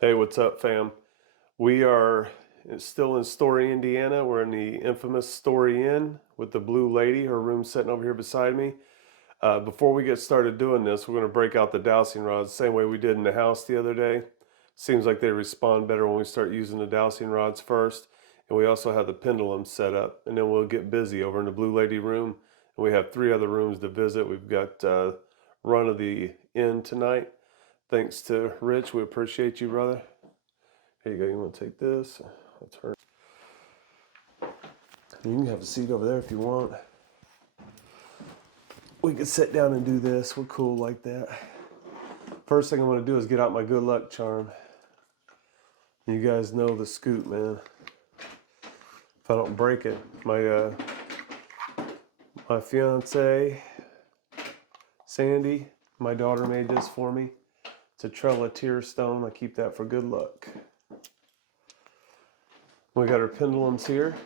Hey, what's up, fam? We are still in Story, Indiana. We're in the infamous Story Inn with the blue lady. Her room's sitting over here beside me. Before we get started doing this, we're going to break out the dowsing rods, the same way we did in the house the other day. Seems like they respond better when we start using the dowsing rods first. And we also have the pendulum set up. And then we'll get busy over in the blue lady room. And we have 3 other rooms to visit. We've got run of the inn tonight. Thanks to Rich. We appreciate you, brother. Here you go. You want to take this? That's her. You can have a seat over there if you want. We can sit down and do this. We're cool like that. First thing I'm going to do is get out my good luck charm. You guys know the scoop, man. If I don't break it, my fiance, Sandy, my daughter made this for me. It's a trellis stone. I keep that for good luck. We got our pendulums here.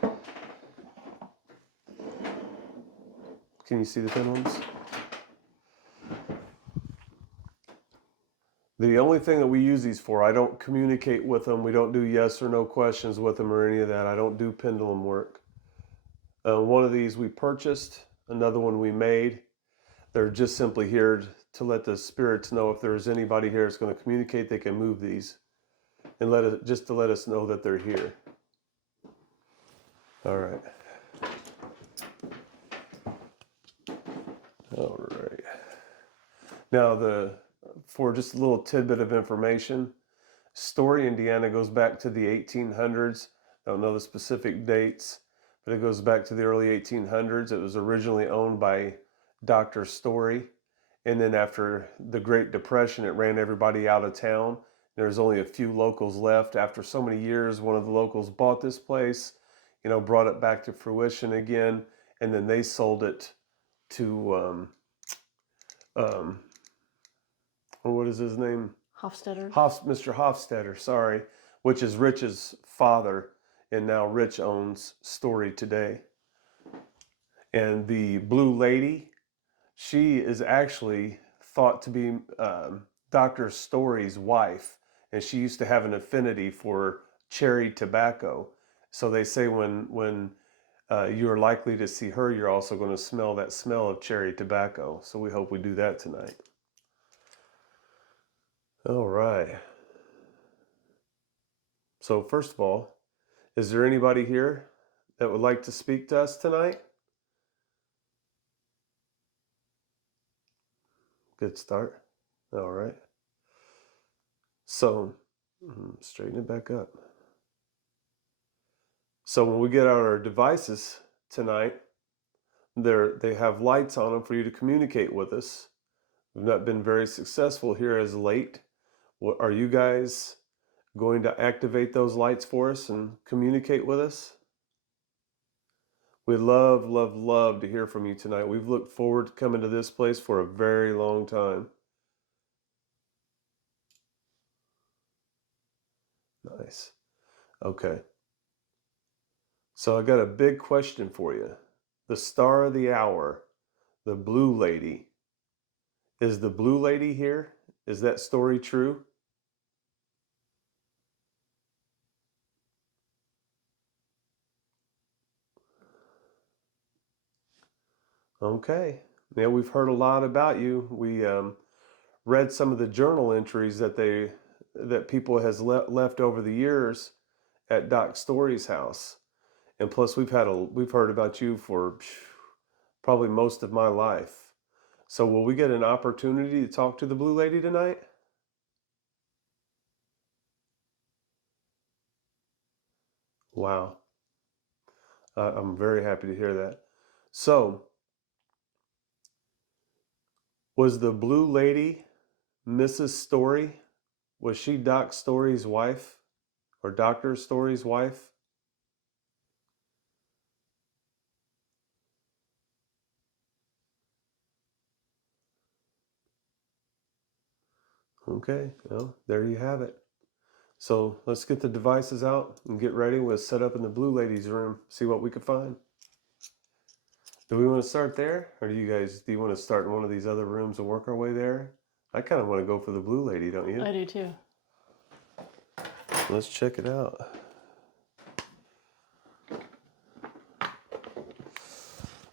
Can you see the pendulums? The only thing that we use these for, I don't communicate with them. We don't do yes or no questions with them or any of that. I don't do pendulum work. One of these we purchased, another one we made. They're just simply here to let the spirits know if there's anybody here that's going to communicate, they can move these and just to let us know that they're here. All right. All right. Now, for just a little tidbit of information, Story, Indiana goes back to the 1800s. I don't know the specific dates, but it goes back to the early 1800s. It was originally owned by Dr. Story. And then after the Great Depression, it ran everybody out of town. There's only a few locals left. After so many years, one of the locals bought this place, brought it back to fruition again. And then they sold it to, what is his name? Hofstetter. Mr. Hofstetter, sorry, which is Rich's father, and now Rich owns Story today. And the Blue Lady, she is actually thought to be Dr. Story's wife, and she used to have an affinity for cherry tobacco. So they say when you're likely to see her, you're also going to smell that smell of cherry tobacco. So we hope we do that tonight. All right. So first of all, is there anybody here that would like to speak to us tonight? Good start. All right. So straighten it back up. So when we get out our devices tonight, they have lights on them for you to communicate with us. We've not been very successful here as late. Are you guys going to activate those lights for us and communicate with us? We'd love, love, love to hear from you tonight. We've looked forward to coming to this place for a very long time. Nice. Okay. So I got a big question for you. The star of the hour, the Blue Lady. Is the Blue Lady here? Is that story true? Okay. Yeah, we've heard a lot about you. We read some of the journal entries that people has left over the years at Doc Story's house, and plus we've heard about you for probably most of my life. So will we get an opportunity to talk to the Blue Lady tonight? Wow, I'm very happy to hear that. So was the Blue Lady Mrs. Story? Was she Doc Story's wife or Dr. Story's wife? Okay, well, there you have it. So let's get the devices out and get ready. We'll set up in the Blue Lady's room, see what we can find. Do we want to start there? Or do you want to start in one of these other rooms and work our way there? I kind of want to go for the Blue Lady, don't you? I do too. Let's check it out.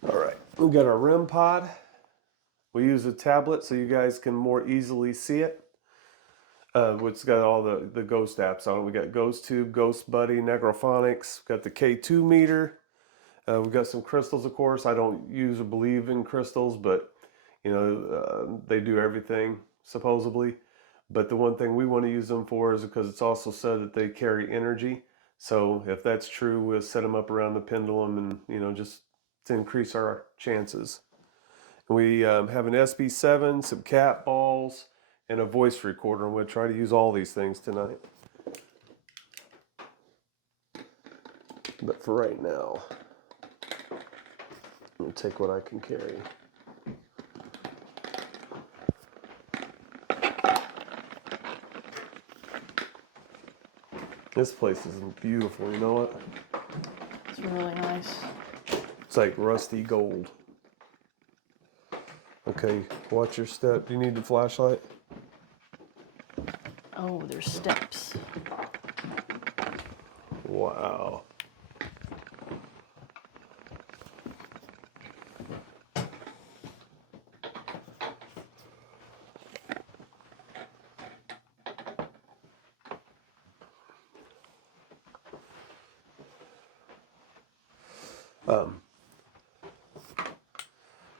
All right, we got our REM pod. We use a tablet so you guys can more easily see it. It's got all the ghost apps on it. We got Ghost Tube, Ghost Buddy, Necrophonics. Got the K2 meter. We've got some crystals, of course. I don't use or believe in crystals, but you know, they do everything supposedly. But the one thing we want to use them for is because it's also said that they carry energy. So if that's true, we'll set them up around the pendulum and, you know, just to increase our chances. And we have an SB7, some cat balls, and a voice recorder. And we'll try to use all these things tonight. But for right now, I'm going to take what I can carry. This place is beautiful, you know what? It's really nice. It's like rusty gold. Okay, watch your step. Do you need the flashlight? Oh, there's steps. Wow.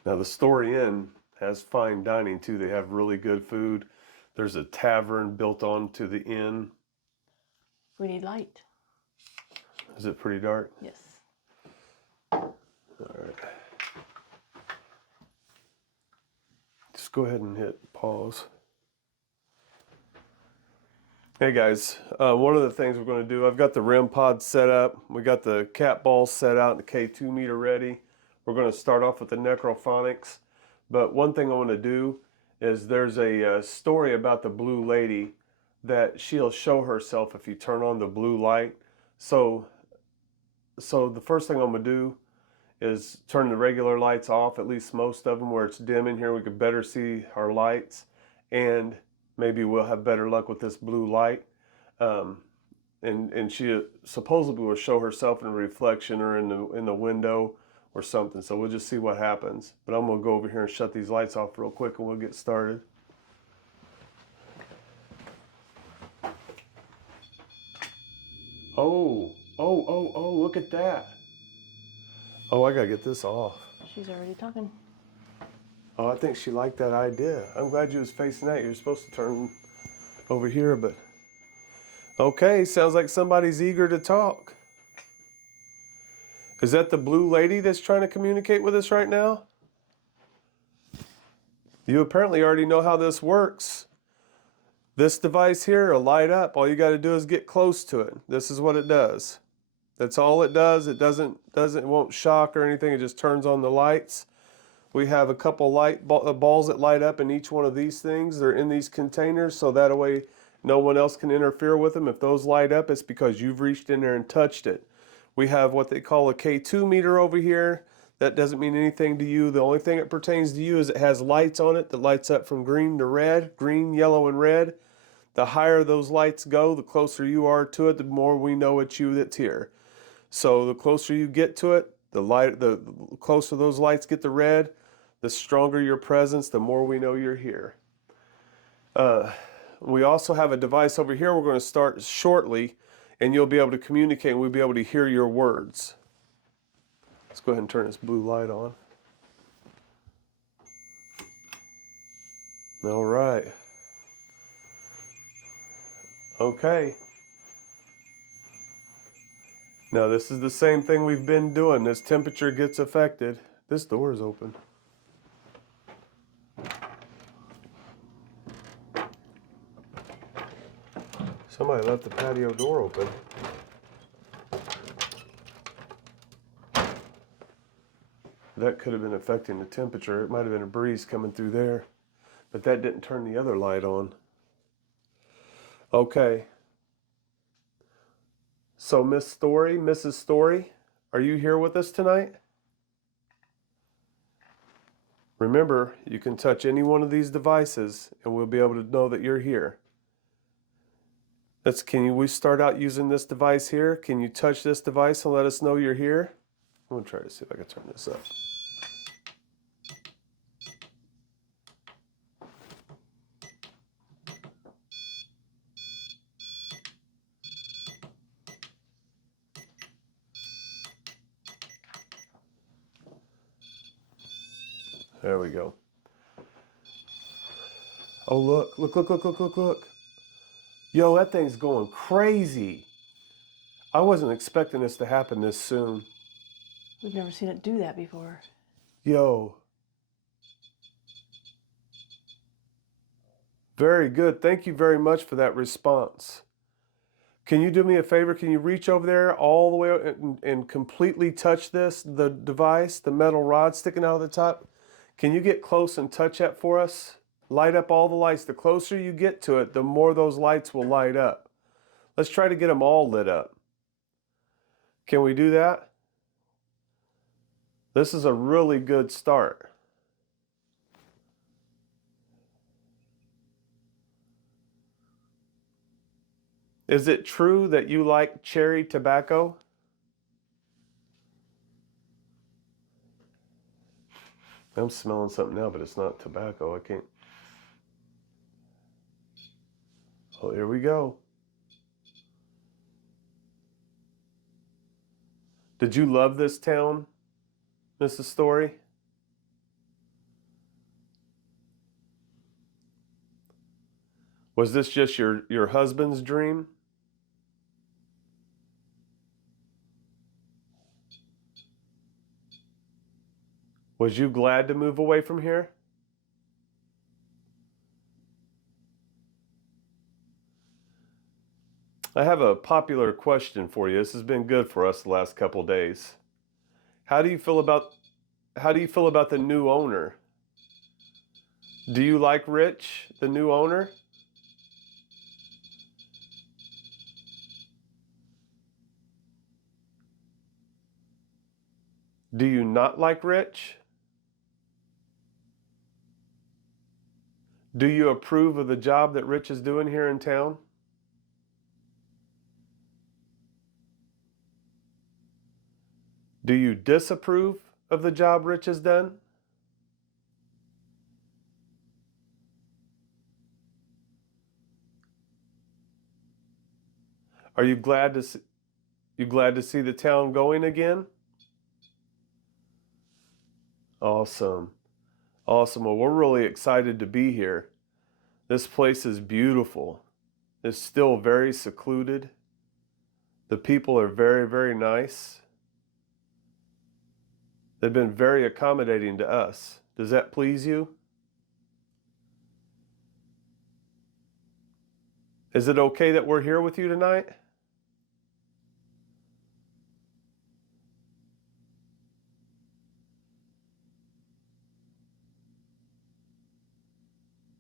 Now the Story Inn has fine dining too. They have really good food. There's a tavern built onto the inn. We need light. Is it pretty dark? Yes. All right. Just go ahead and hit pause. Hey guys, one of the things we're going to do, I've got the REM pod set up. We got the cat balls set out and the K2 meter ready. We're going to start off with the necrophonics. But one thing I want to do is there's a story about the blue lady that she'll show herself if you turn on the blue light. So the first thing I'm going to do is turn the regular lights off, at least most of them, where it's dim in here. We could better see our lights, and maybe we'll have better luck with this blue light. And she supposedly will show herself in a reflection or in the window or something. So we'll just see what happens. But I'm gonna go over here and shut these lights off real quick and we'll get started. Oh, look at that. Oh, I gotta get this off. She's already talking. Oh, I think she liked that idea. I'm glad you was facing that. You're supposed to turn over here, but okay, sounds like somebody's eager to talk. Is that the blue lady that's trying to communicate with us right now? You apparently already know how this works. This device here will light up. All you got to do is get close to it. This is what it does. That's all it does. It won't shock or anything. It just turns on the lights. We have a couple light balls that light up in each one of these things. They're in these containers, so that way no one else can interfere with them. If those light up, it's because you've reached in there and touched it. We have what they call a K2 meter over here. That doesn't mean anything to you. The only thing it pertains to you is it has lights on it that lights up from green to red, green, yellow, and red. The higher those lights go, the closer you are to it, the more we know it's you that's here. So the closer you get to it, the closer those lights get to red, the stronger your presence, the more we know you're here. We also have a device over here we're going to start shortly, and you'll be able to communicate and we'll be able to hear your words. Let's go ahead and turn this blue light on. All right. Okay. Now this is the same thing we've been doing. This temperature gets affected. This door is open. Somebody left the patio door open. That could have been affecting the temperature. It might have been a breeze coming through there, but that didn't turn the other light on. Okay. So Mrs. Story, are you here with us tonight? Remember, you can touch any one of these devices and we'll be able to know that you're here. We start out using this device here? Can you touch this device and let us know you're here? I'm gonna try to see if I can turn this up. There we go. Oh, look, look, look, look, look, look, look. Yo, that thing's going crazy. I wasn't expecting this to happen this soon. We've never seen it do that before. Yo. Very good. Thank you very much for that response. Can you do me a favor? Can you reach over there all the way and completely touch the device, the metal rod sticking out of the top? Can you get close and touch that for us? Light up all the lights. The closer you get to it, the more those lights will light up. Let's try to get them all lit up. Can we do that? This is a really good start. Is it true that you like cherry tobacco? I'm smelling something now, but it's not tobacco. I can't. Oh, here we go. Did you love this town, Mrs. Story? Was this just your husband's dream? Was you glad to move away from here? I have a popular question for you. This has been good for us the last couple days. How do you feel about the new owner? Do you like Rich, the new owner? Do you not like Rich? Do you approve of the job that Rich is doing here in town? Do you disapprove of the job Rich has done? Are you glad to see the town going again? Awesome. Awesome. Well, we're really excited to be here. This place is beautiful. It's still very secluded. The people are very, very nice. They've been very accommodating to us. Does that please you? Is it okay that we're here with you tonight?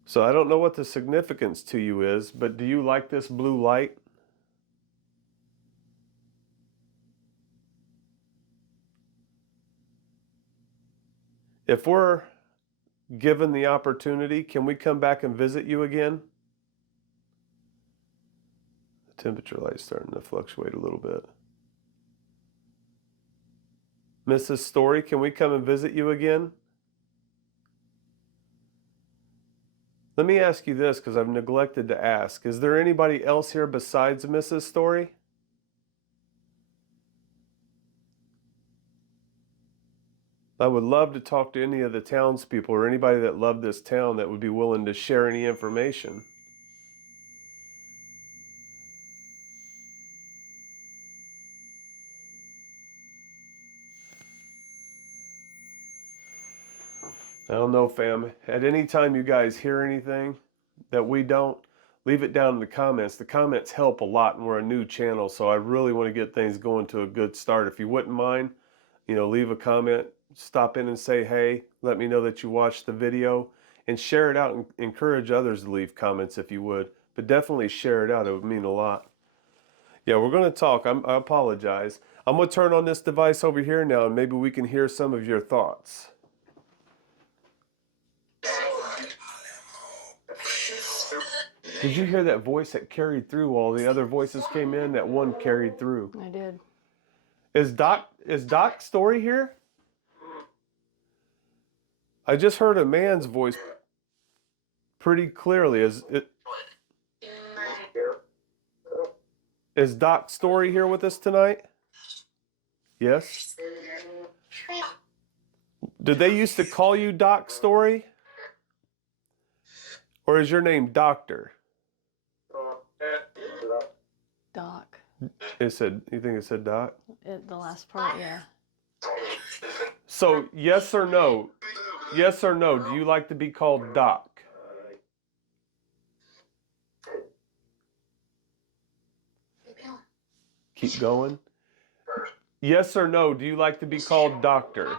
So I don't know what the significance to you is, but do you like this blue light? If we're given the opportunity, can we come back and visit you again? The temperature light's starting to fluctuate a little bit. Mrs. Story, can we come and visit you again? Let me ask you this, because I've neglected to ask. Is there anybody else here besides Mrs. Story? I would love to talk to any of the townspeople or anybody that loved this town that would be willing to share any information. I don't know, fam. At any time you guys hear anything that we don't, leave it down in the comments. The comments help a lot, and we're a new channel, so I really want to get things going to a good start. If you wouldn't mind, leave a comment, stop in and say hey, let me know that you watched the video, and share it out and encourage others to leave comments if you would. But definitely share it out. It would mean a lot. Yeah, we're going to talk. I apologize. I'm going to turn on this device over here now, and maybe we can hear some of your thoughts. Did you hear that voice that carried through while the other voices came in? That one carried through. I did. Is Doc Story here? I just heard a man's voice pretty clearly. Is Doc Story here with us tonight? Yes. Did they used to call you Doc Story? Or is your name Doctor? Doc. It said, you think it said Doc? The last part, yeah. So, yes or no? Yes or no, do you like to be called Doc? Keep going. Yes or no, do you like to be called Doctor?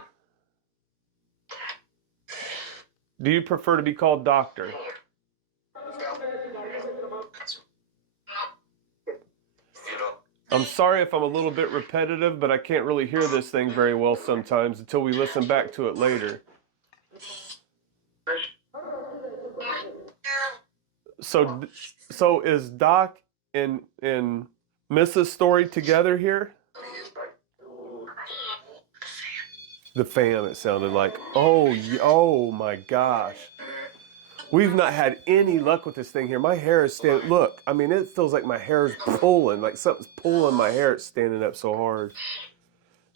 Do you prefer to be called Doctor? I'm sorry if I'm a little bit repetitive, but I can't really hear this thing very well sometimes until we listen back to it later. So is Doc and Mrs. Story together here? The fam, it sounded like. Oh my gosh. We've not had any luck with this thing here. My hair is standing. Look, I mean, it feels like my hair is pulling, like something's pulling my hair. It's standing up so hard.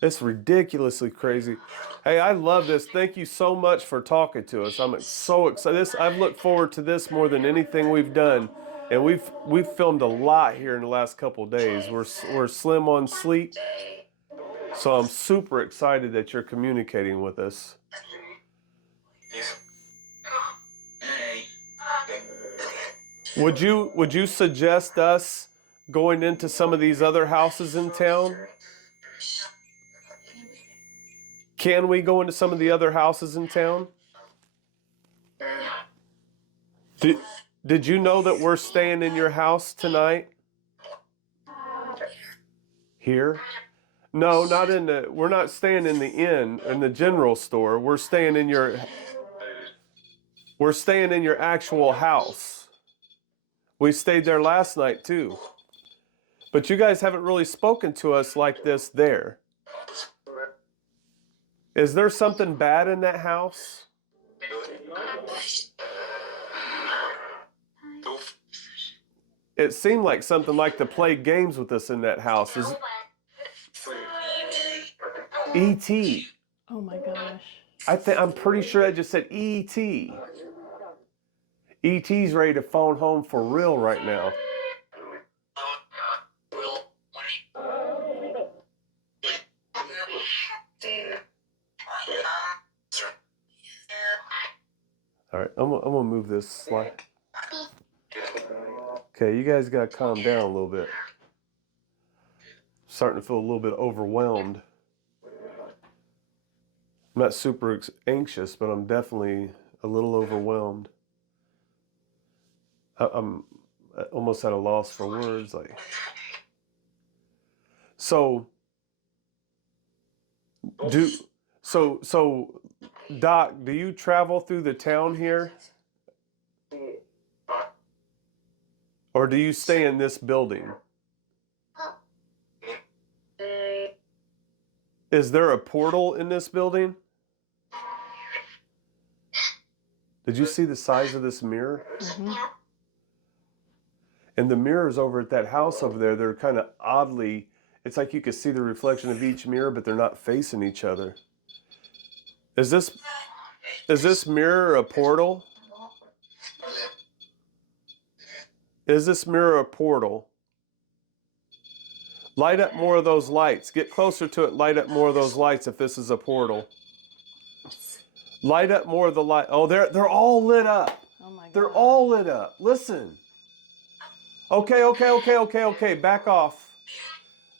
It's ridiculously crazy. Hey, I love this. Thank you so much for talking to us. I'm so excited. I've looked forward to this more than anything we've done, and we've filmed a lot here in the last couple of days. We're slim on sleep, so I'm super excited that you're communicating with us. Would you suggest us going into some of these other houses in town? Can we go into some of the other houses in town? Did you know that we're staying in your house tonight? Here? No, we're not staying in the inn, in the general store. We're staying in your actual house. We stayed there last night too. But you guys haven't really spoken to us like this there. Is there something bad in that house? It seemed like something like to play games with us in that house. Is E.T. Oh my gosh. I'm pretty sure I just said E.T. E.T.'s ready to phone home for real right now. All right, I'm gonna move this slide. Okay, you guys gotta calm down a little bit. Starting to feel a little bit overwhelmed. I'm not super anxious, but I'm definitely a little overwhelmed. I'm almost at a loss for words. So Doc, do you travel through the town here? Or do you stay in this building? Is there a portal in this building? Did you see the size of this mirror? Mm-hmm. And the mirrors over at that house over there, they're kind of oddly, it's like you could see the reflection of each mirror, but they're not facing each other. Is this mirror a portal? Is this mirror a portal? Light up more of those lights. Get closer to it. Light up more of those lights if this is a portal. Light up more of the light. Oh, they're all lit up. Oh my God. They're all lit up. Listen. Okay. Back off.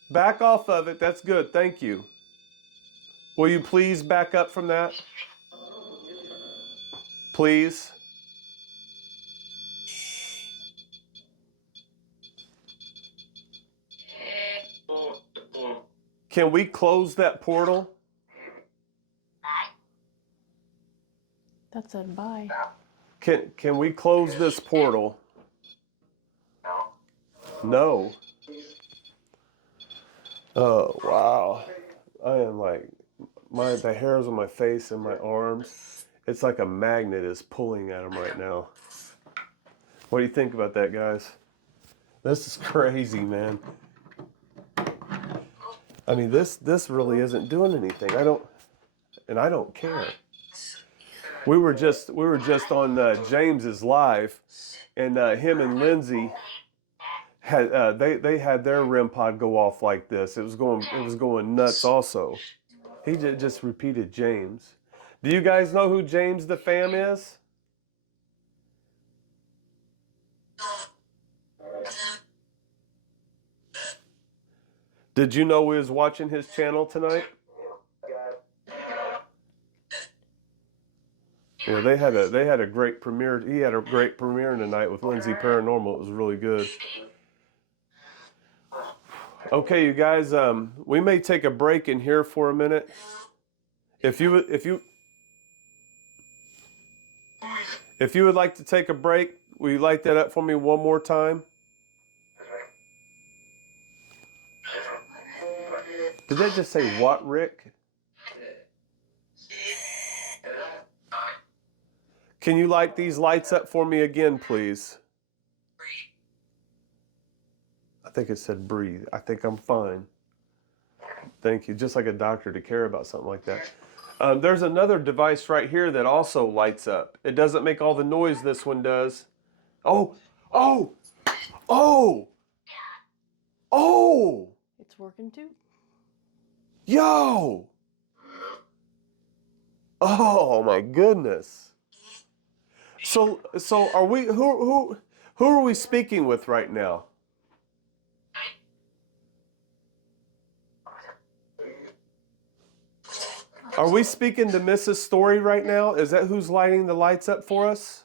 Back off of it. That's good. Thank you. Will you please back up from that? Please. Can we close that portal? That said bye. Can we close this portal? No. Oh, wow. I am like, the hairs on my face and my arms, it's like a magnet is pulling at them right now. What do you think about that, guys? This is crazy, man. I mean, this really isn't doing anything. I don't care. We were just on James's live, and him and Lindsay had they had their REM pod go off like this. It was going nuts. Also, he just repeated James. Do you guys know who James the Fam is? Did you know we was watching his channel tonight? Yeah, they had a great premiere. He had a great premiere tonight with Lindsay Paranormal. It was really good. Okay, you guys, we may take a break in here for a minute. If you would like to take a break, will you light that up for me one more time? Did that just say what, Rick? Can you light these lights up for me again, please? I think it said breathe. I think I'm fine. Thank you. Just like a doctor to care about something like that. There's another device right here that also lights up. It doesn't make all the noise this one does. Oh, oh, oh, oh. It's working too. Yo. Oh my goodness. So are we, who are we speaking with right now? Are we speaking to Mrs. Story right now? Is that who's lighting the lights up for us?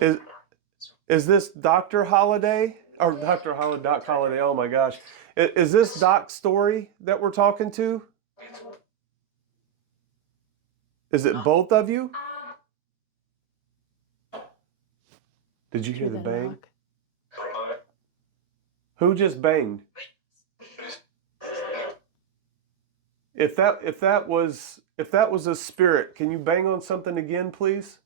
Is this Dr. Holiday? Or Dr. Holiday, Doc Holiday, oh my gosh. Is this Doc Story that we're talking to? Is it both of you? Did you hear the bang? Knock. Who just banged? If that was a spirit, can you bang on something again, please?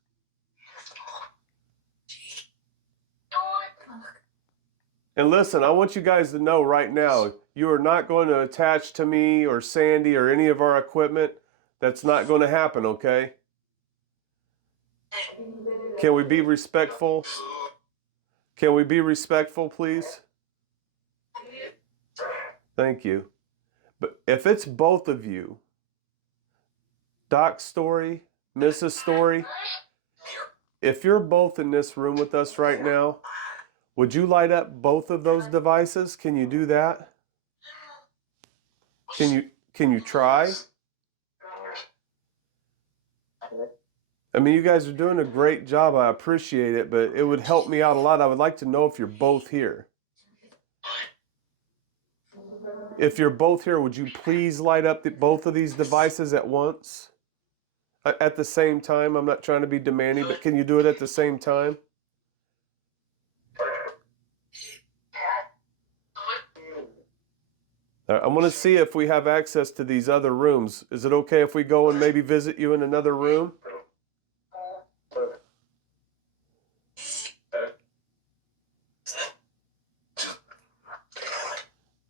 And listen, I want you guys to know right now, you are not going to attach to me or Sandy or any of our equipment. That's not going to happen, okay? Can we be respectful? Can we be respectful, please? Thank you. But if it's both of you, Doc Story, Mrs. Story, if you're both in this room with us right now, would you light up both of those devices? Can you do that? Can you try? I mean, you guys are doing a great job. I appreciate it, but it would help me out a lot. I would like to know if you're both here. If you're both here, would you please light up both of these devices at once? At the same time? I'm not trying to be demanding, but can you do it at the same time? I want to see if we have access to these other rooms. Is it okay if we go and maybe visit you in another room?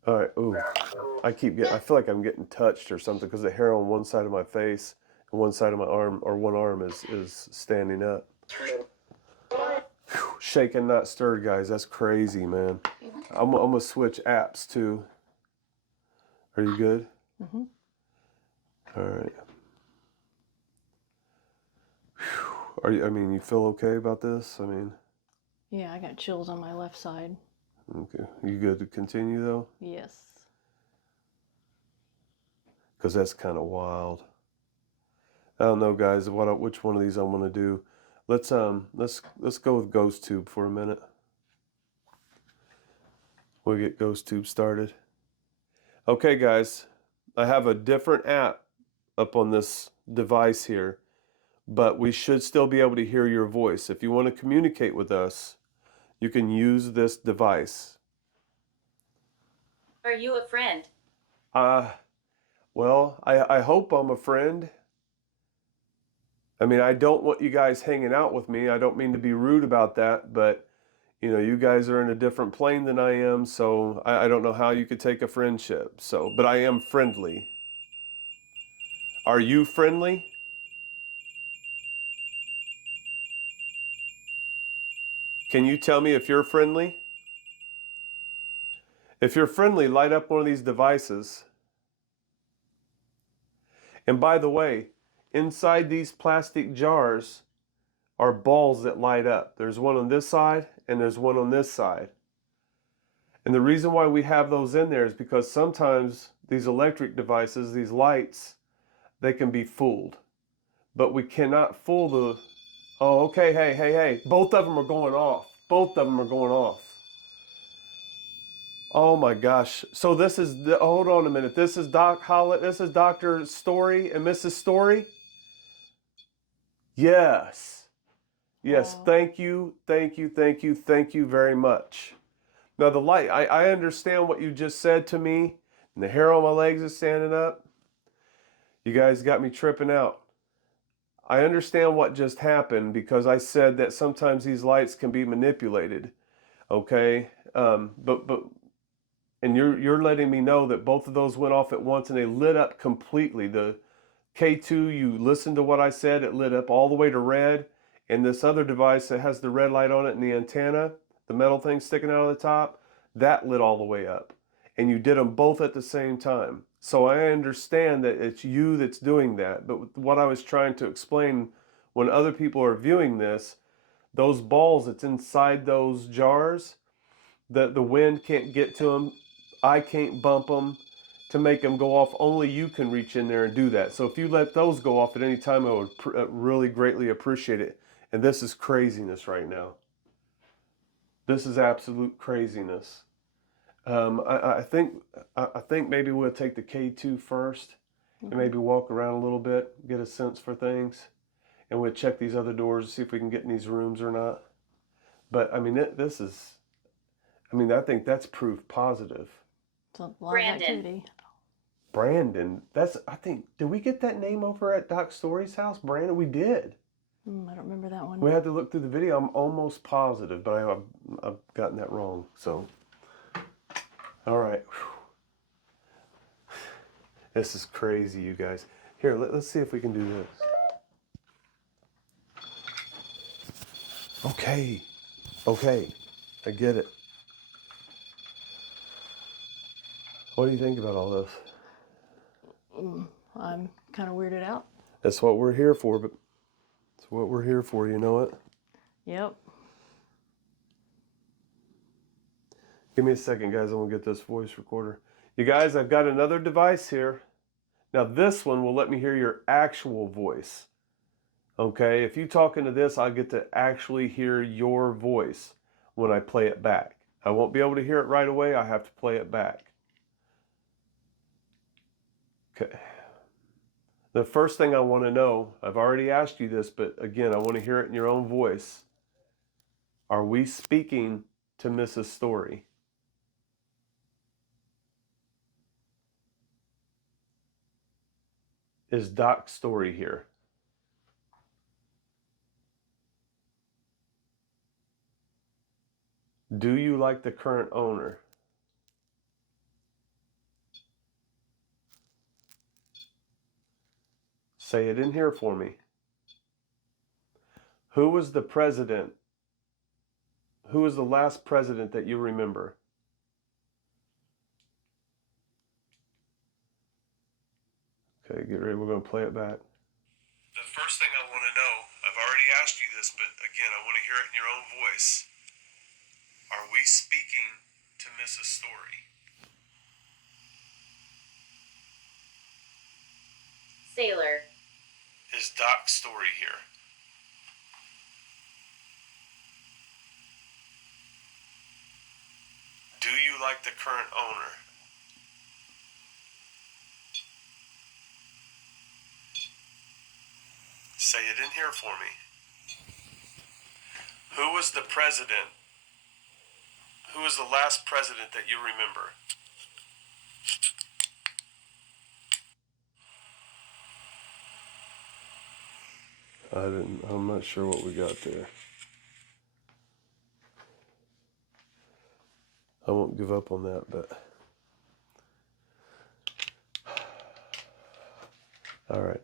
All right. Ooh, I feel like I'm getting touched or something because the hair on one side of my face and one side of my arm, or one arm, is standing up. Whew, shaken, not stirred, guys. That's crazy, man. I'm gonna switch apps too. Are you good? Mm-hmm. All right. Whew. I mean, you feel okay about this? I mean. Yeah, I got chills on my left side. Okay. You good to continue though? Yes. Because that's kind of wild. I don't know, guys. Which one of these I'm gonna do? Let's go with Ghost Tube for a minute. We'll get Ghost Tube started. Okay, guys. I have a different app up on this device here. but we should still be able to hear your voice. If you want to communicate with us, you can use this device. Are you a friend? Well, I hope I'm a friend. I mean, I don't want you guys hanging out with me. I don't mean to be rude about that, but you know, you guys are in a different plane than I am, so I don't know how you could take a friendship. So, but I am friendly. Are you friendly? Can you tell me if you're friendly? If you're friendly, light up one of these devices. And by the way, inside these plastic jars are balls that light up. There's one on this side and there's one on this side. And the reason why we have those in there is because sometimes these electric devices, these lights, they can be fooled. But we cannot fool the... Oh, okay, hey. Both of them are going off. Both of them are going off. Oh my gosh. So this is... Hold on a minute. This is Doc Hollett. This is Dr. Story and Mrs. Story? Yes. Yes, Wow. thank you very much. Now the light, I understand what you just said to me, and the hair on my legs is standing up. You guys got me tripping out. I understand what just happened because I said that sometimes these lights can be manipulated, okay? And you're letting me know that both of those went off at once and they lit up completely. The K2, you listened to what I said, it lit up all the way to red. And this other device that has the red light on it and the antenna, the metal thing sticking out of the top, that lit all the way up. And you did them both at the same time. So I understand that it's you that's doing that. But what I was trying to explain, when other people are viewing this, those balls that's inside those jars, the wind can't get to them. I can't bump them to make them go off. Only you can reach in there and do that. So if you let those go off at any time, I would really greatly appreciate it. And this is craziness right now. This is absolute craziness. I think maybe we'll take the K2 first and maybe walk around a little bit, get a sense for things, and we'll check these other doors, see if we can get in these rooms or not. But I mean, this is, I mean, I think that's proof positive. It's a lot Brandon. of activity. Brandon, I think, did we get that name over at Doc Story's house? Brandon, we did. I don't remember that one. We had to look through the video. I'm almost positive, but I've gotten that wrong. So, all right. Whew. This is crazy, you guys. Here, let's see if we can do this. Okay, I get it. What do you think about all this? I'm kind of weirded out. That's what we're here for, but it's what we're here for, you know it? Yep. Give me a second, guys. I'm going to get this voice recorder. You guys, I've got another device here. Now, this one will let me hear your actual voice. Okay? If you talk into this, I'll get to actually hear your voice when I play it back. I won't be able to hear it right away. I have to play it back. Okay. The first thing I want to know, I've already asked you this, but again, I want to hear it in your own voice. Are we speaking to Mrs. Story? Is Doc Story here? Do you like the current owner? Say it in here for me. Who was the president? Who was the last president that you remember? Okay, get ready. We're going to play it back. The first thing I want to know, I've already asked you this, but again, I want to hear it in your own voice. Are we speaking to Mrs. Story? Sailor. Is Doc Story here? Do you like the current owner? Say it in here for me. Who was the president? Who was the last president that you remember? I'm not sure what we got there. I won't give up on that, but. All right.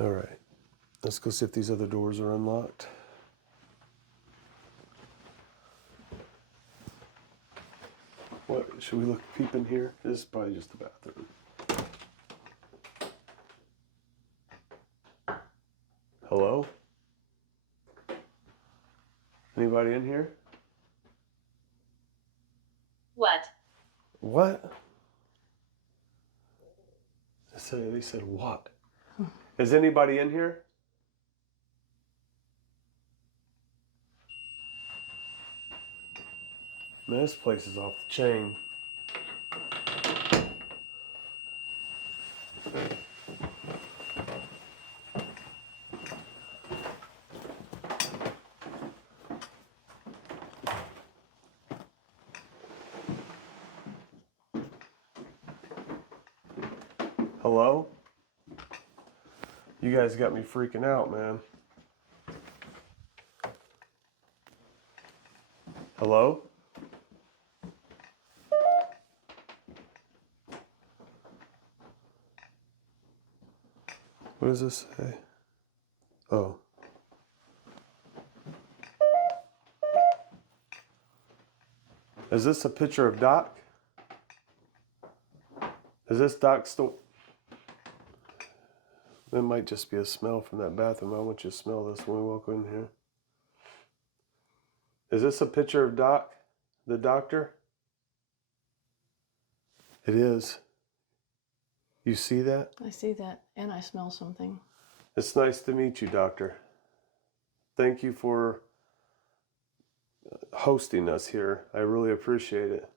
All right. Let's go see if these other doors are unlocked. What, should we peep in here? This is probably just the bathroom. Hello? Anybody in here? What? What? They said what? Is anybody in here? Man, this place is off the chain. Hello? You guys got me freaking out, man. Hello? What does this say? Oh. Is this a picture of Doc? Is this Doc's store? It might just be a smell from that bathroom. I want you to smell this when we walk in here. Is this a picture of Doc, the doctor? It is. You see that? I see that, and I smell something. It's nice to meet you, Doctor. Thank you for hosting us here. I really appreciate it.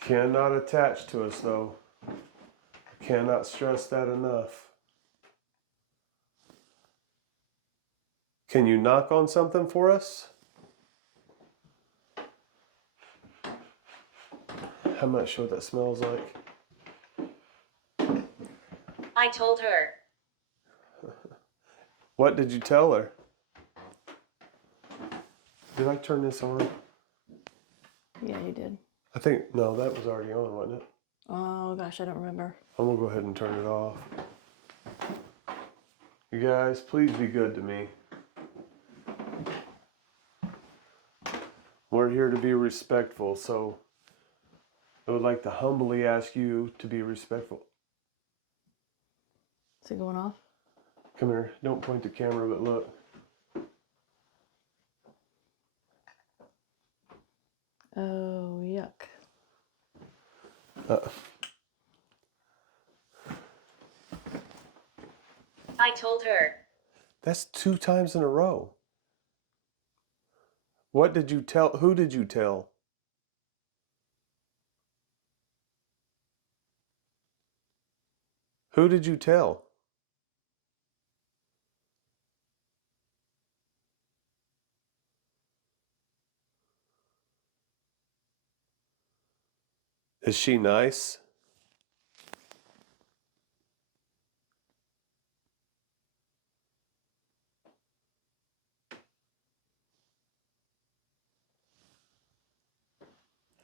Cannot attach to us, though. Cannot stress that enough. Can you knock on something for us? I'm not sure what that smells like. I told her. What did you tell her? Did I turn this on? Yeah, you did. I think, no, that was already on, wasn't it? Oh gosh, I don't remember. I'm gonna go ahead and turn it off. You guys, please be good to me. We're here to be respectful, so I would like to humbly ask you to be respectful. Is it going off? Come here, don't point the camera, but look. Oh, yuck. I told her. That's 2 times in a row. What did you tell? Who did you tell? Who did you tell? Is she nice?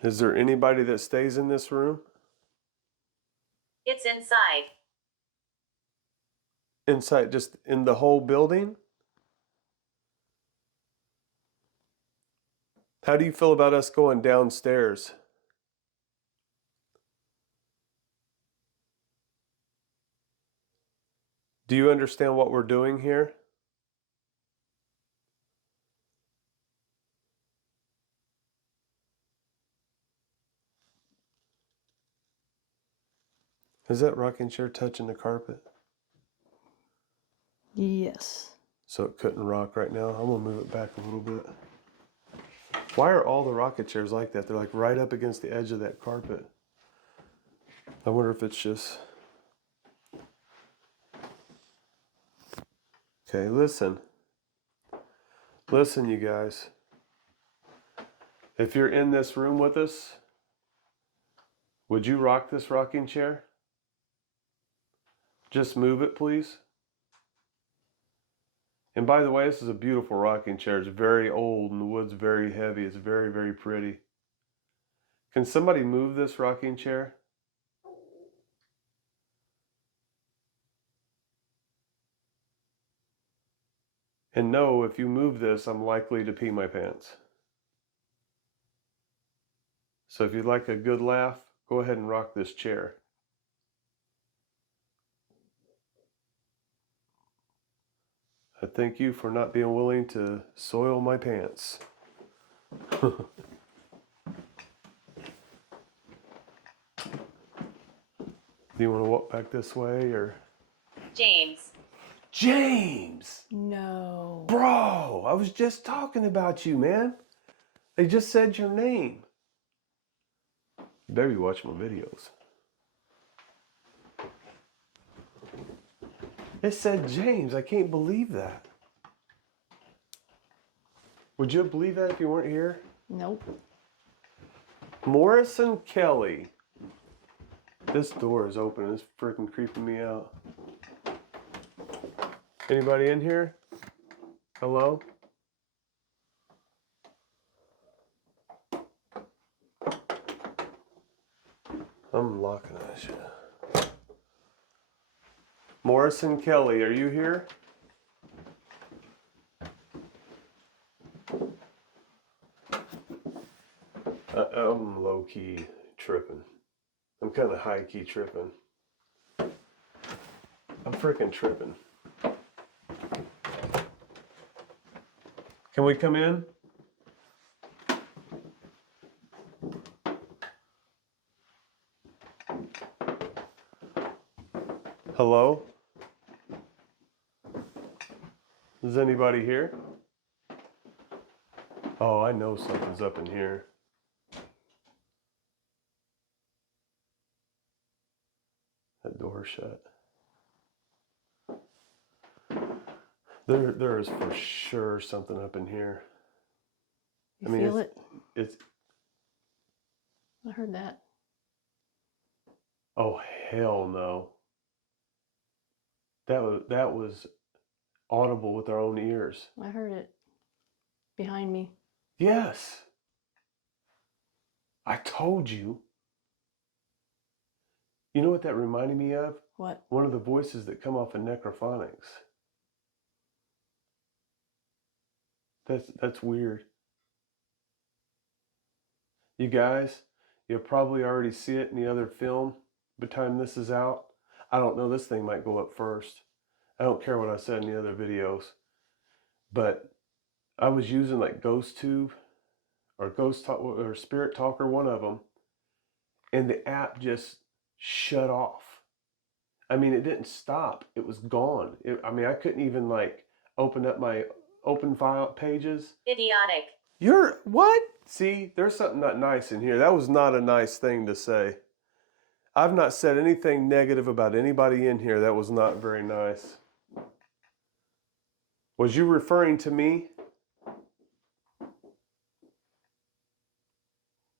Is there anybody that stays in this room? It's inside. Inside, just in the whole building? How do you feel about us going downstairs? Do you understand what we're doing here? Is that rocking chair touching the carpet? Yes. So it couldn't rock right now. I'm gonna move it back a little bit. Why are all the rocket chairs like that? They're like right up against the edge of that carpet. I wonder if it's just... Okay, listen. Listen, you guys. If you're in this room with us, would you rock this rocking chair? Just move it, please. And by the way, this is a beautiful rocking chair. It's very old and the wood's very heavy. It's very, very pretty. Can somebody move this rocking chair? And no, if you move this, I'm likely to pee my pants. So if you'd like a good laugh, go ahead and rock this chair. I thank you for not being willing to soil my pants. Do you want to walk back this way or? James. James! No. Bro, I was just talking about you, man. They just said your name. You better be watching my videos. It said James. I can't believe that. Would you believe that if you weren't here? Nope. Morrison Kelly. This door is open. It's freaking creeping me out. Anybody in here? Hello? I'm locking that shit. Morrison Kelly, are you here? I'm low-key tripping. I'm kind of high-key tripping. I'm freaking tripping. Can we come in? Hello? Is anybody here? Oh, I know something's up in here. That door's shut. There is for sure something up in here. You feel it's, it? It's, I heard that. oh hell no. That was audible with our own ears. I heard it. Behind me. Yes. I told you. You know what that reminded me of? What? One of the voices that come off of Necrophonics. That's weird. You guys, you'll probably already see it in the other film by the time this is out. I don't know, this thing might go up first. I don't care what I said in the other videos. But I was using like GhostTube or Ghost Talk or Spirit Talker, one of them, and the app just shut off. I mean, it didn't stop. It was gone. I mean, I couldn't even like open up my open file pages. Idiotic. You're what? See, there's something not nice in here. That was not a nice thing to say. I've not said anything negative about anybody in here. That was not very nice. Was you referring to me?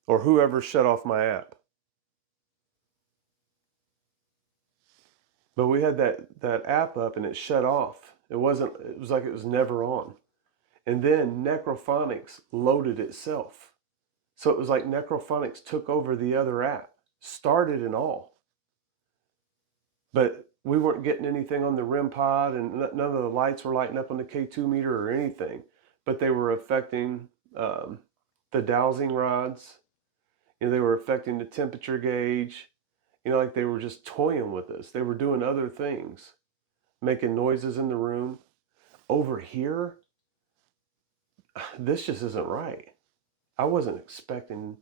Or whoever shut off my app? But we had that app up and it shut off. It was like it was never on. And then Necrophonics loaded itself. So it was like Necrophonics took over the other app, started and all. But we weren't getting anything on the REM pod, and none of the lights were lighting up on the K2 meter or anything. But they were affecting the dowsing rods. You know, they were affecting the temperature gauge. You know, like they were just toying with us. They were doing other things, making noises in the room. Over here, this just isn't right. I wasn't expecting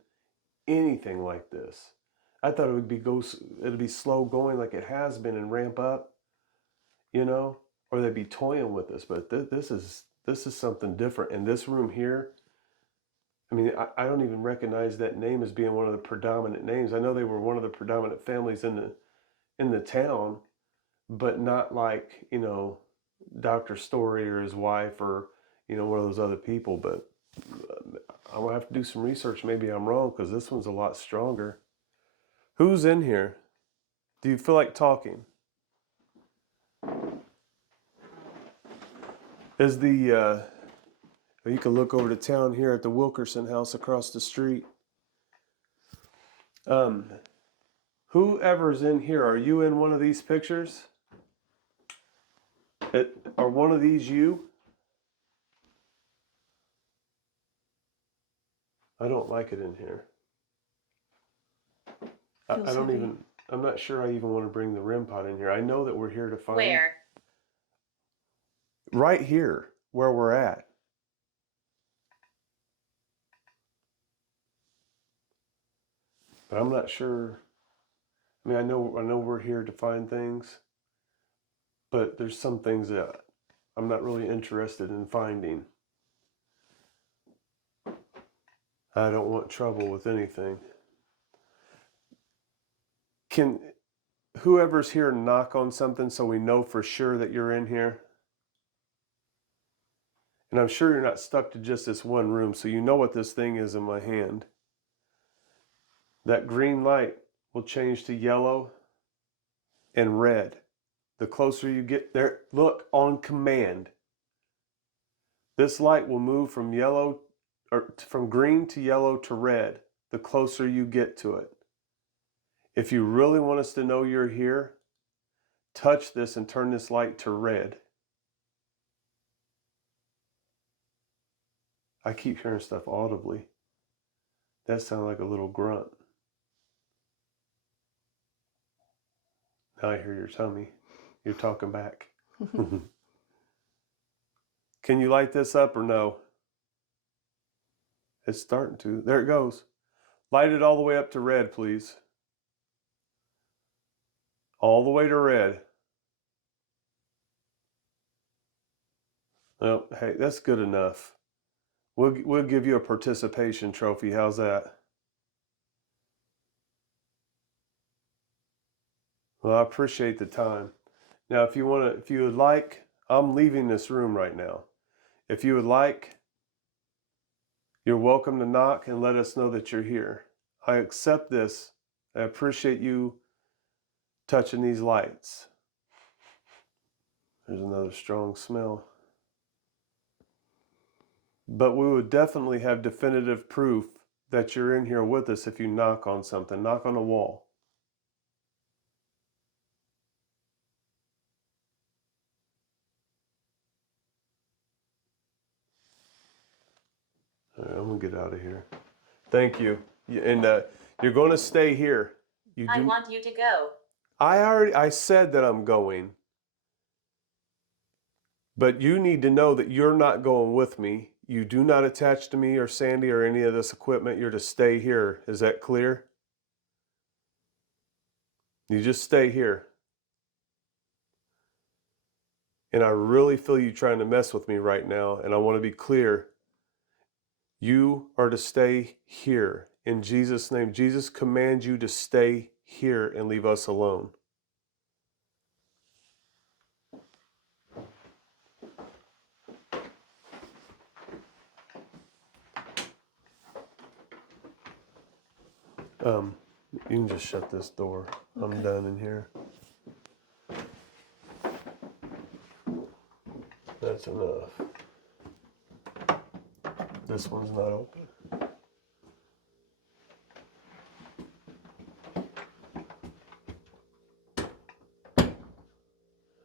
anything like this. I thought it'd be slow going like it has been and ramp up, you know, or they'd be toying with us. But this is something different. And this room here, I mean, I don't even recognize that name as being one of the predominant names. I know they were one of the predominant families in the town, but not like, Dr. Story or his wife or, one of those other people. But I'm gonna have to do some research. Maybe I'm wrong because this one's a lot stronger. Who's in here? Do you feel like talking? Is the you can look over to town here at the Wilkerson house across the street. Whoever's in here, are you in one of these pictures? Are one of these you? I don't like it in here. I Feels don't heavy. even, I'm not sure I even want to bring the REM pod in here. I know that we're here to find. Where? Right here, where we're at. But I'm not sure. I mean, I know we're here to find things, but there's some things that I'm not really interested in finding. I don't want trouble with anything. Can whoever's here knock on something so we know for sure that you're in here? And I'm sure you're not stuck to just this one room, so you know what this thing is in my hand. That green light will change to yellow and red. The closer you get there, look, on command. This light will move from yellow or from green to yellow to red the closer you get to it. If you really want us to know you're here, touch this and turn this light to red. I keep hearing stuff audibly. That sounded like a little grunt. Now I hear your tummy. You're talking back. Can you light this up or no? It's starting to. There it goes. Light it all the way up to red, please. All the way to red. Oh, hey, that's good enough. We'll give you a participation trophy. How's that? Well, I appreciate the time. Now, if you would like, I'm leaving this room right now. If you would like, you're welcome to knock and let us know that you're here. I accept this. I appreciate you touching these lights. There's another strong smell. But we would definitely have definitive proof that you're in here with us if you knock on something. Knock on a wall. All right, I'm going to get out of here. Thank you. And you're going to stay here. I want you to go. I said that I'm going. But you need to know that you're not going with me. You do not attach to me or Sandy or any of this equipment. You're to stay here. Is that clear? You just stay here. And I really feel you trying to mess with me right now. And I want to be clear. You are to stay here. In Jesus' name, Jesus commands you to stay here and leave us alone. You can just shut this door. Okay. I'm done in here. That's enough. This one's not open.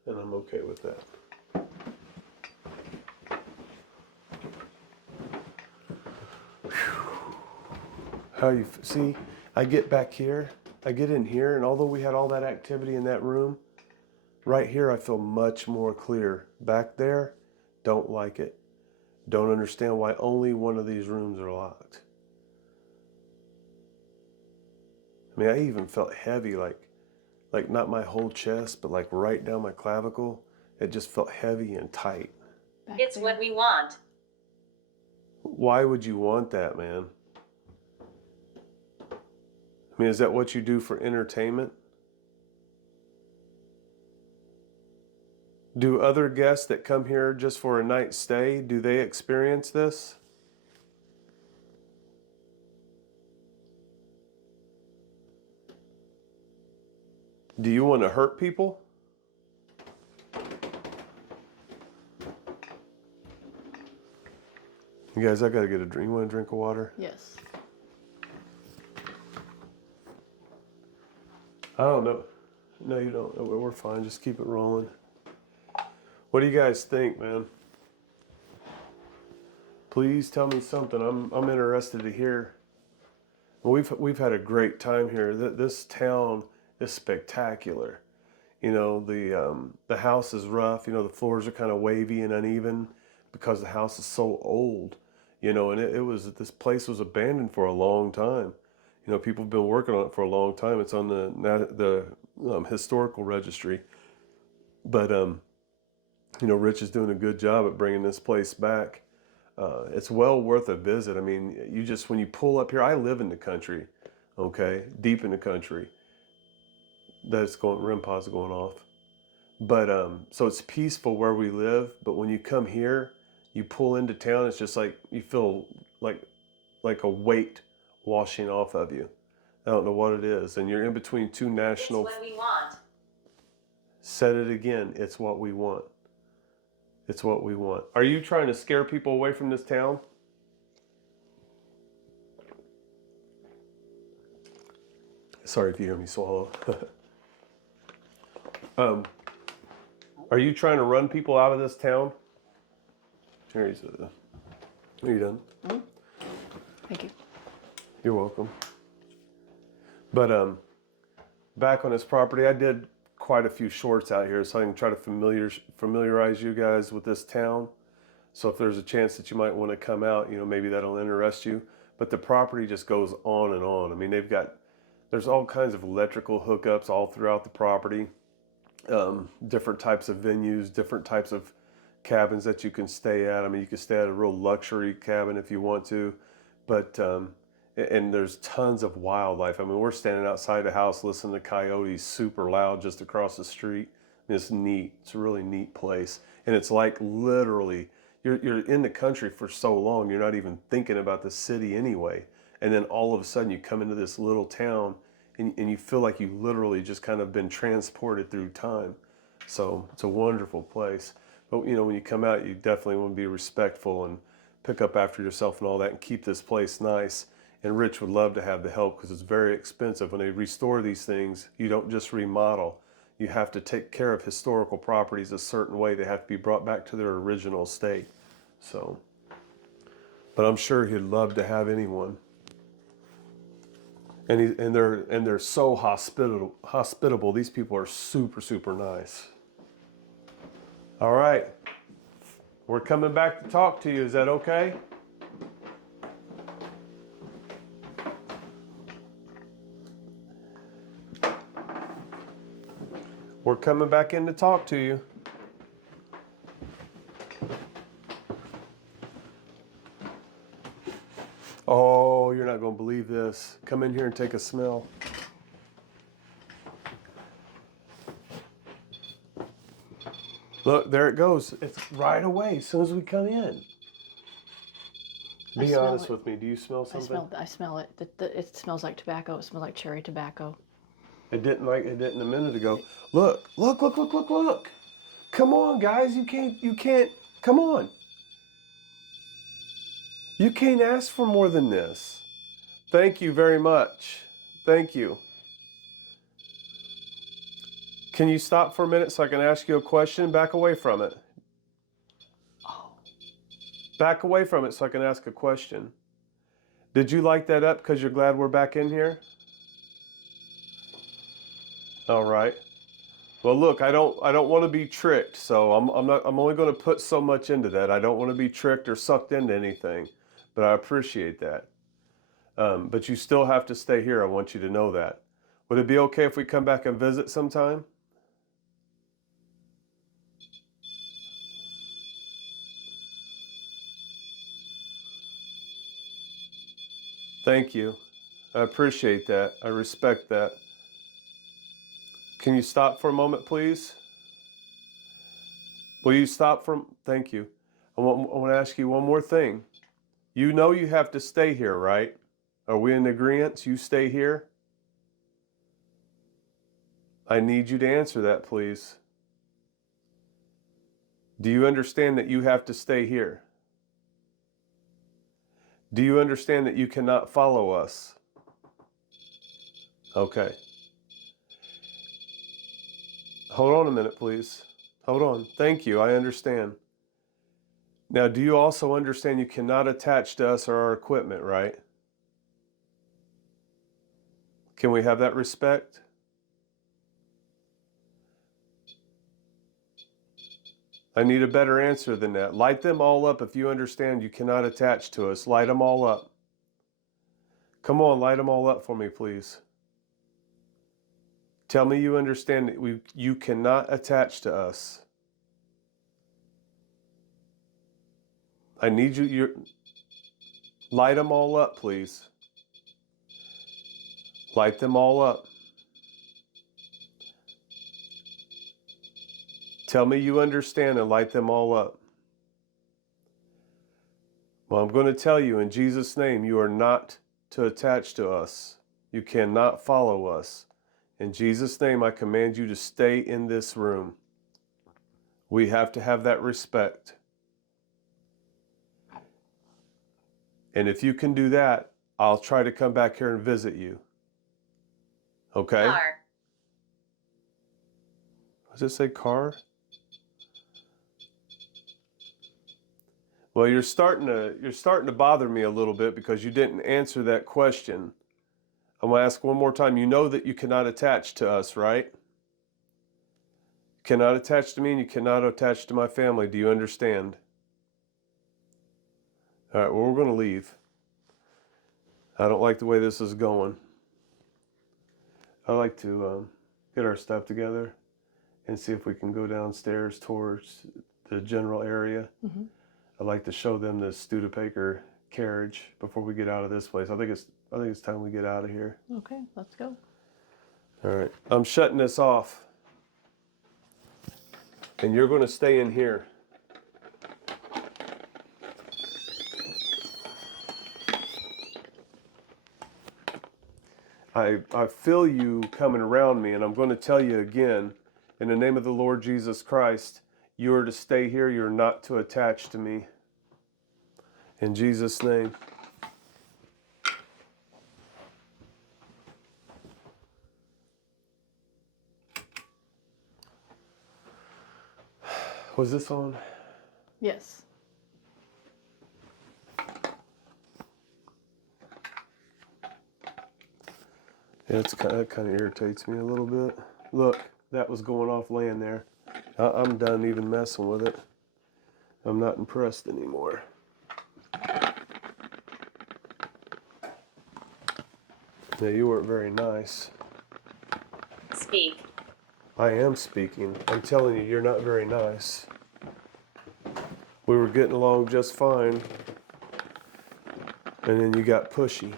And I'm okay with that. How you see? I get back here, I get in here, and although we had all that activity in that room, right here I feel much more clear. Back there, don't like it. Don't understand why only one of these rooms are locked. I mean, I even felt heavy, like not my whole chest, but like right down my clavicle. It just felt heavy and tight. Back It's there. what we want. Why would you want that, man? I mean, is that what you do for entertainment? Do other guests that come here just for a night stay, do they experience this? Do you want to hurt people? You guys, I gotta get a drink. You want a drink of water? Yes. I don't know. No, you don't. We're fine. Just keep it rolling. What do you guys think, man? Please tell me something. I'm interested to hear. We've had a great time here. This town is spectacular. You know, the house is rough. You know, the floors are kind of wavy and uneven because the house is so old. You know, and this place was abandoned for a long time. You know, people have been working on it for a long time. It's on the historical registry. But you know, Rich is doing a good job at bringing this place back. It's well worth a visit. I mean, when you pull up here, I live in the country, okay, deep in the country. REM pod's going off. But so it's peaceful where we live. But when you come here, you pull into town. It's just like you feel like a weight washing off of you. I don't know what it is, and you're in between two national. It's what we want. Said it again. It's what we want. It's what we want. Are you trying to scare people away from this town? Sorry if you hear me swallow. Are you trying to run people out of this town? Here he's. Are you done? Mm-hmm. Thank you. You're welcome. But back on this property, I did quite a few shorts out here, so I can try to familiarize you guys with this town. So if there's a chance that you might want to come out, you know, maybe that'll interest you. But the property just goes on and on. I mean, there's all kinds of electrical hookups all throughout the property. Different types of venues, different types of cabins that you can stay at. I mean, you can stay at a real luxury cabin if you want to, but and there's tons of wildlife. I mean, we're standing outside the house listening to coyotes super loud just across the street. I mean, it's neat. It's a really neat place, and it's like literally you're in the country for so long, you're not even thinking about the city anyway, and then all of a sudden you come into this little town. And you feel like you literally just kind of been transported through time. So it's a wonderful place. But you know, when you come out, you definitely want to be respectful and pick up after yourself and all that and keep this place nice. And Rich would love to have the help because it's very expensive. When they restore these things, you don't just remodel. You have to take care of historical properties a certain way. They have to be brought back to their original state. So, but I'm sure he'd love to have anyone. And they're so hospitable. These people are super, super nice. All right. We're coming back to talk to you. Is that okay? We're coming back in to talk to you. Oh, you're not going to believe this. Come in here and take a smell. Look, there it goes. It's right away as soon as we come in. Be honest with me. Do you smell something? I smell it. It smells like tobacco. It smells like cherry tobacco. It didn't a minute ago. Look. Come on, guys. You can't. Come on. You can't ask for more than this. Thank you very much. Thank you. Can you stop for a minute so I can ask you a question? Back away from it. Oh. Back away from it so I can ask a question. Did you light that up because you're glad we're back in here? All right. Well, look, I don't want to be tricked, so I'm only going to put so much into that. I don't want to be tricked or sucked into anything, but I appreciate that. But you still have to stay here. I want you to know that. Would it be okay if we come back and visit sometime? Thank you. I appreciate that. I respect that. Can you stop for a moment, please? Will you stop for? Thank you. I want to ask you one more thing. You know you have to stay here, right? Are we in agreement? You stay here? I need you to answer that, please. Do you understand that you have to stay here? Do you understand that you cannot follow us? Okay. Hold on a minute, please. Hold on. Thank you. I understand. Now, do you also understand you cannot attach to us or our equipment, right? Can we have that respect? I need a better answer than that. Light them all up if you understand you cannot attach to us. Light them all up. Come on, light them all up for me, please. Tell me you understand that you cannot attach to us. I need you, light them all up, please. Light them all up. Tell me you understand and light them all up. Well, I'm going to tell you in Jesus' name, you are not to attach to us. You cannot follow us. In Jesus' name, I command you to stay in this room. We have to have that respect. And if you can do that, I'll try to come back here and visit you. Okay? Car. Does it say car? Well, you're starting to bother me a little bit because you didn't answer that question. I'm going to ask one more time. You know that you cannot attach to us, right? You cannot attach to me and you cannot attach to my family. Do you understand? All right, well, we're going to leave. I don't like the way this is going. I like to get our stuff together and see if we can go downstairs towards the general area. Mm-hmm. I'd like to show them the Studebaker carriage before we get out of this place. I think it's time we get out of here. Okay, let's go. All right, I'm shutting this off, and you're going to stay in here. I feel you coming around me, and I'm going to tell you again, in the name of the Lord Jesus Christ, you are to stay here. You're not to attach to me. In Jesus' name. Was this on? Yes. Yeah, that kind of irritates me a little bit. Look, that was going off laying there. I'm done even messing with it. I'm not impressed anymore. Yeah, you weren't very nice. Speak. I am speaking. I'm telling you, you're not very nice. We were getting along just fine. And then you got pushy.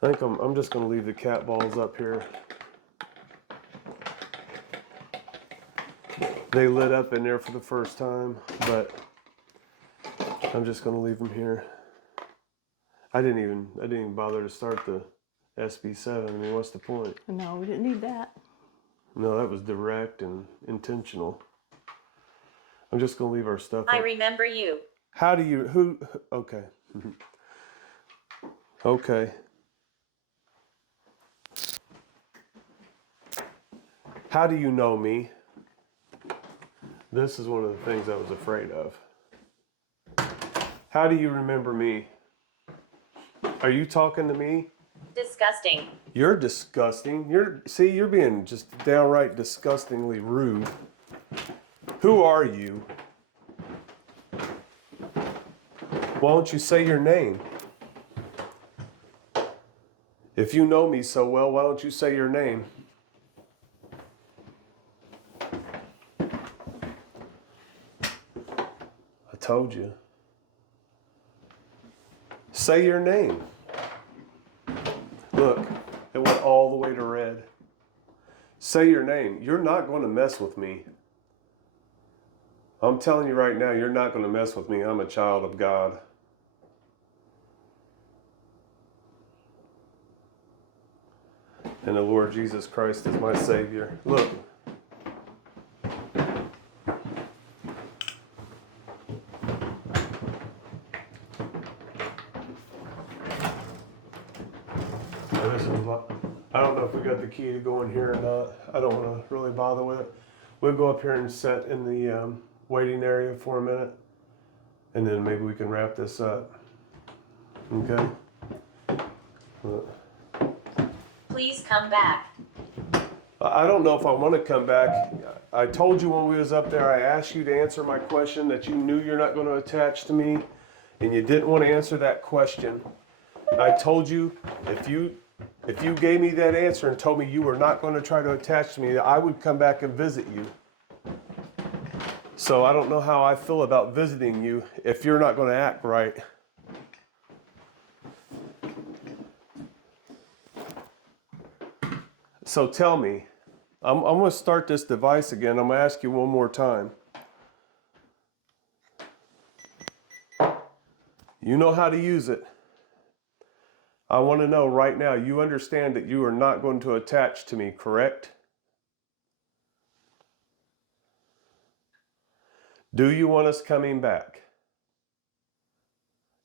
I think I'm just going to leave the cat balls up here. They lit up in there for the first time, but I'm just going to leave them here. I didn't even bother to start the SB7. I mean, what's the point? No, we didn't need that. No, that was direct and intentional. I'm just going to leave our stuff I up. remember you. How do you, okay. Okay. How do you know me? This is one of the things I was afraid of. How do you remember me? Are you talking to me? Disgusting. You're disgusting. You're being just downright disgustingly rude. Who are you? Why don't you say your name? If you know me so well, why don't you say your name? told you. Say your name. Look, it went all the way to red. Say your name. You're not going to mess with me. I'm telling you right now, you're not going to mess with me. I'm a child of God. And the Lord Jesus Christ is my Savior. Look. Now, this is I don't know if we got the key to go in here or not. I don't want to really bother with it. We'll go up here and sit in the waiting area for a minute. And then maybe we can wrap this up. Okay? Please come back. I don't know if I want to come back. I told you when we was up there, I asked you to answer my question that you knew you're not going to attach to me, and you didn't want to answer that question. I told you if you gave me that answer and told me you were not going to try to attach to me, that I would come back and visit you. So I don't know how I feel about visiting you if you're not going to act right. So tell me, I'm going to start this device again. I'm going to ask you one more time. You know how to use it. I want to know right now, you understand that you are not going to attach to me, correct? Do you want us coming back?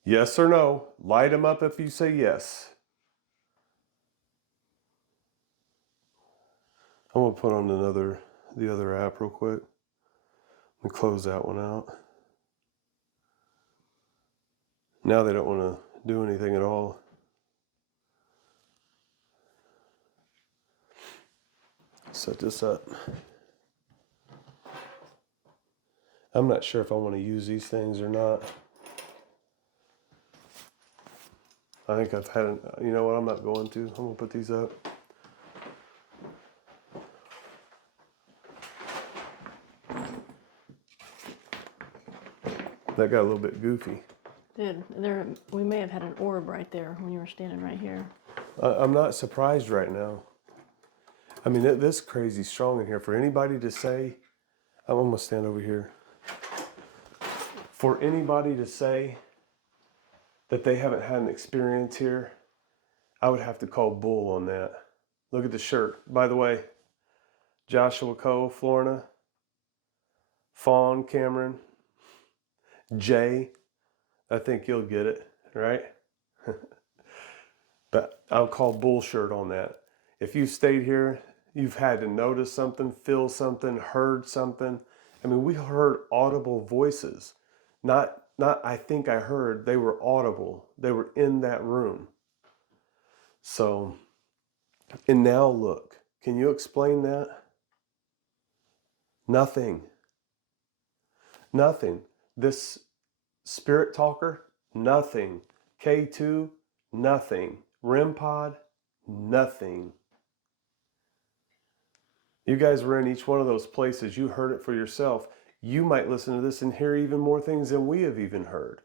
Yes or no? Light them up if you say yes. I'm going to put on the other app real quick. Let me close that one out. Now they don't want to do anything at all. Set this up. I'm not sure if I want to use these things or not. I think I've had, you know what, I'm not going to. I'm going to put these up. That got a little bit goofy. We may have had an orb right there when you were standing right here. I'm not surprised right now. I mean, this crazy strong in here. For anybody to say, I'm going to stand over here. For anybody to say that they haven't had an experience here, I would have to call bull on that. Look at the shirt. By the way, Joshua Coe, Florida, Fawn, Cameron, Jay, I think you'll get it, right? But I'll call bullshit on that. If you stayed here, you've had to notice something, feel something, heard something. I mean, we heard audible voices. Not I think I heard, they were audible. They were in that room. So, and now look, can you explain that? Nothing. Nothing. This spirit talker, nothing. K2, nothing. REM pod, nothing. You guys were in each one of those places. You heard it for yourself. You might listen to this and hear even more things than we have even heard.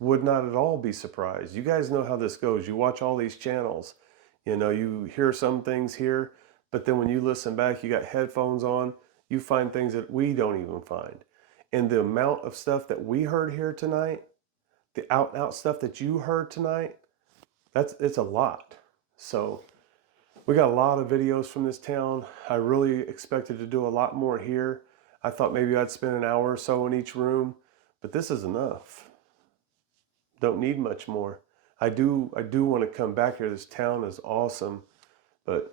Would not at all be surprised. You guys know how this goes. You watch all these channels. You know, you hear some things here, but then when you listen back, you got headphones on, you find things that we don't even find. And the amount of stuff that we heard here tonight, the out and out stuff that you heard tonight, it's a lot. So we got a lot of videos from this town. I really expected to do a lot more here. I thought maybe I'd spend an hour or so in each room, but this is enough. Don't need much more. I do want to come back here. This town is awesome, but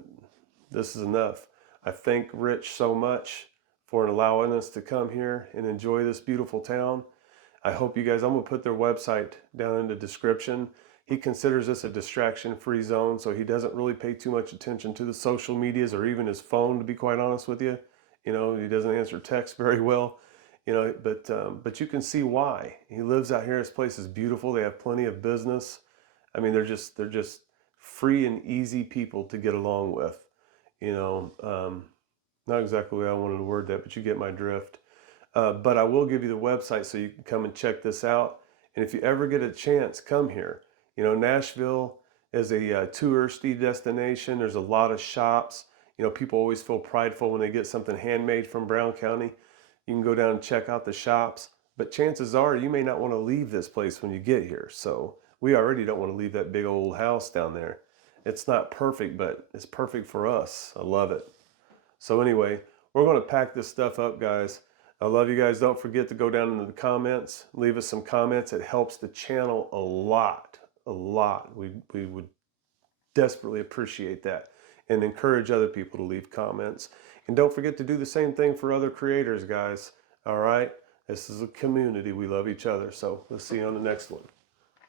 this is enough. I thank Rich so much for allowing us to come here and enjoy this beautiful town. I hope you guys, I'm going to put their website down in the description. He considers this a distraction-free zone, so he doesn't really pay too much attention to the social medias or even his phone, to be quite honest with you. You know, he doesn't answer text very well, you know, but you can see why. He lives out here. His place is beautiful. They have plenty of business. I mean, they're just free and easy people to get along with, you know. Not exactly the way I wanted to word that, but you get my drift. But I will give you the website so you can come and check this out. And if you ever get a chance, come here. You know, Nashville is a touristy destination. There's a lot of shops. You know, people always feel prideful when they get something handmade from Brown County. You can go down and check out the shops. But chances are you may not want to leave this place when you get here. So we already don't want to leave that big old house down there. It's not perfect, but it's perfect for us. I love it. So anyway, we're going to pack this stuff up, guys. I love you guys. Don't forget to go down into the comments. Leave us some comments. It helps the channel a lot. A lot. We would desperately appreciate that. And encourage other people to leave comments. And don't forget to do the same thing for other creators, guys. All right? This is a community. We love each other. So we'll see you on the next one.